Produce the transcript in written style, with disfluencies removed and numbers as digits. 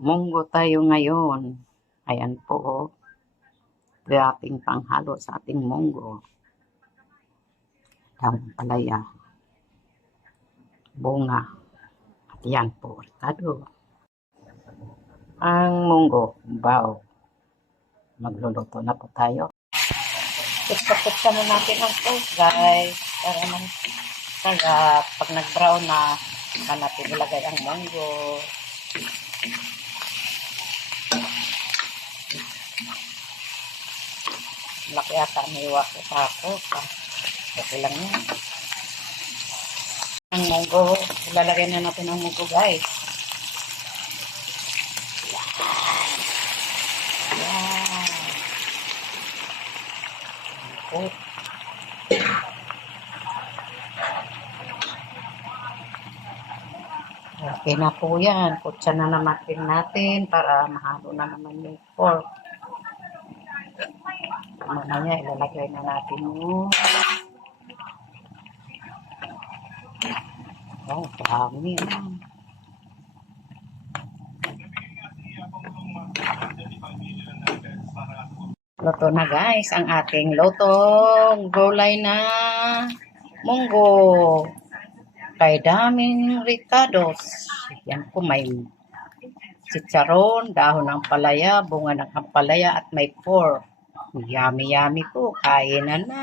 Munggo tayo ngayon. Ayan po, oh. Ito yung ating panghalo sa ating munggo. Dahon ng palaya. Bunga. At yan po, ricado. Ang munggo, bao. Magluluto na po tayo. Putsa-putsa na natin ang toast, guys. Para man sarap. Pag nag-brown na, saka natin ilagay ang munggo. Laki ata may iwa ko tapos. Okay lang yan. Ang munggo, ilalagay na natin ang munggo, guys. Yan. Oh. Okay na po yan. Kutsa na naman natin para mahalo na naman yung pork. Mamaya ilalagay na natin yung dami yan. Luto na guys ang ating lutong gulay na munggo. Kay daming ricados. Yan po may chicharon, dahon ng palaya, bunga ng ampalaya at may pork. Yummy yummy po. Kain na na.